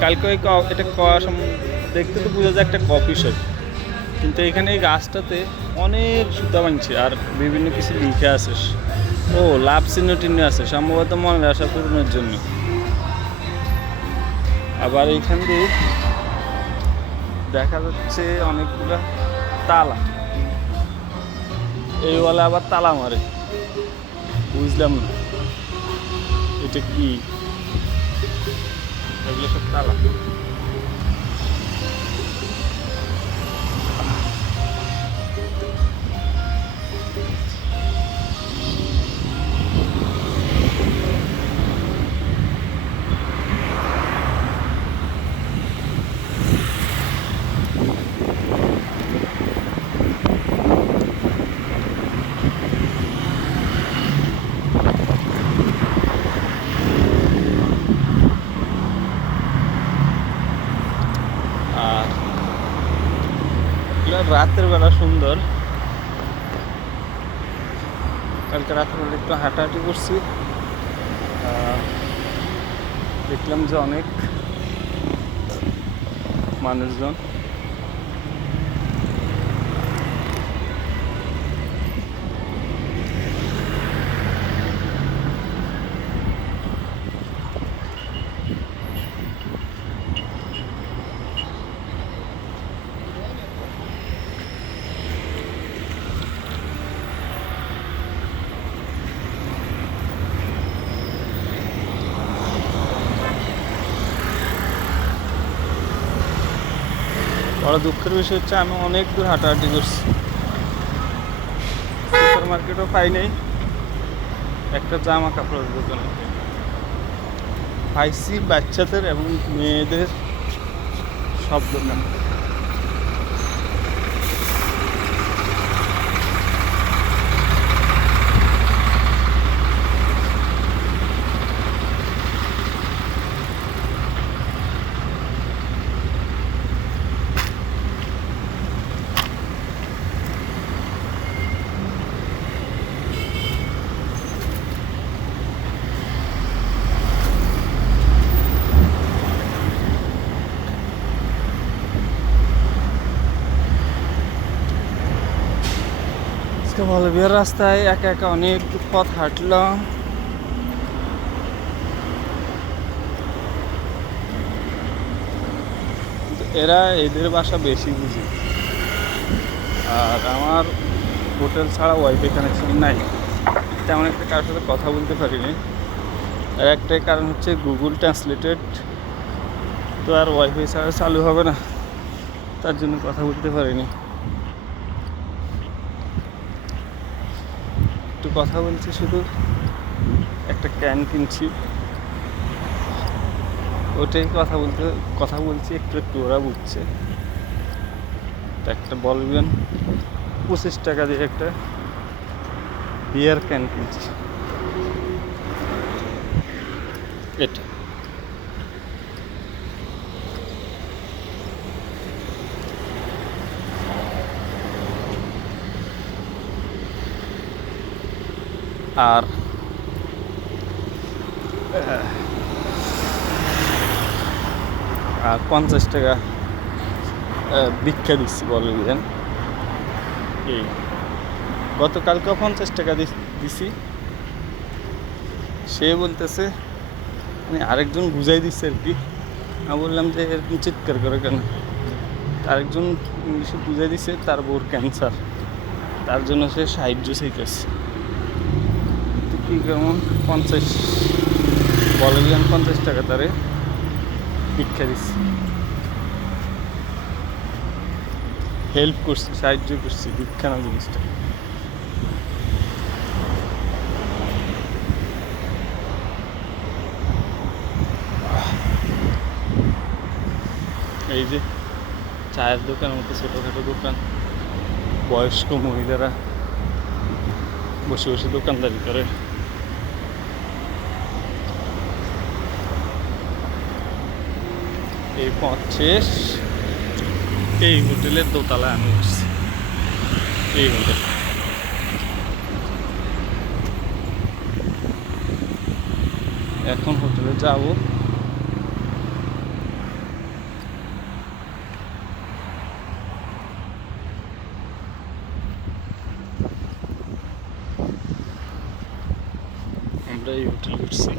কালকে ওই এটা দেখতে তো বোঝা যায় একটা কফি শপ। কিন্তু এখানে এই গাছটাতে অনেক সুতা বানছে আর বিভিন্ন কিছু লিখে আছে। ও, লাভ চিহ্ন টিহ্ন আছে। সম্ভবত মনের আশা পূরণের জন্য। আবার এইখান দিয়ে দেখা যাচ্ছে অনেকগুলো তালা। এই বলে আবার তালা মারে। বুঝলাম না। এটা কি? এগুলো সব তালা রাতের বেলা সুন্দর। কালকে রাতের বেলা একটু হাঁটাহাঁটি করছি। দেখলাম যে অনেক মানুষজন বড় দুঃখের বিষয় হচ্ছে আমি অনেক দূর হাঁটাহাঁটি করছি। সুপার মার্কেটও পাই নাই। একটা জামা কাপড়ের দোকানে পাইছি বাচ্চাদের এবং মেয়েদের সব দোকান। আজকে বলবিয়ার রাস্তায় একা একা অনেক পথ হাঁটলাম এরা এদের বাসা বেশি বুঝে। আর আমার হোটেল ছাড়া ওয়াইফাই কানেকশন নাই। তেমন একটা কারোর সাথে কথা বলতে পারিনি। আর একটাই কারণ হচ্ছে গুগল ট্রান্সলেটেড তো আর ওয়াইফাই ছাড়া চালু হবে না। তার জন্য কথা বলতে পারিনি। একটু কথা বলছি, শুধু একটা ক্যান কিনছি। ওটাই কথা বলতে, কথা বলছি, একটু একটু ওরা বুঝছে। একটা বলবেন, পঁচিশ টাকা দিয়ে একটা বিয়ার ক্যান কিনছি। এটা। আর আর পঞ্চাশ টাকা ভিক্ষা দিচ্ছি, বলে বুঝেন এই গতকালকেও পঞ্চাশ টাকা দিছি। সে বলতেছে মানে আরেকজন বুঝাই দিচ্ছে আর কি। আমি বললাম যে, এরকম চিৎকার করে কেন? আরেকজন বুঝাই দিছে, তার বউর ক্যান্সার তার জন্য সে সাহায্য চাইতেছে। কি কেমন? পঞ্চাশ। বলিভিয়ান পঞ্চাশ টাকা তারে। ভিক্ষা দিচ্ছি। হেল্প করছি, সাহায্য করছি, ভিক্ষা না জিনিসটা। এই যে চায়ের দোকান মতো ছোটোখাটো দোকান। বয়স্ক মহিলারা বসে বসে দোকানদারি করে। এই পথ শেষ। এই হোটেলের দোতলায় আমি উঠছি এই হোটেল। এখন হোটেলে যাব। আমরা এই হোটেলে উঠছি।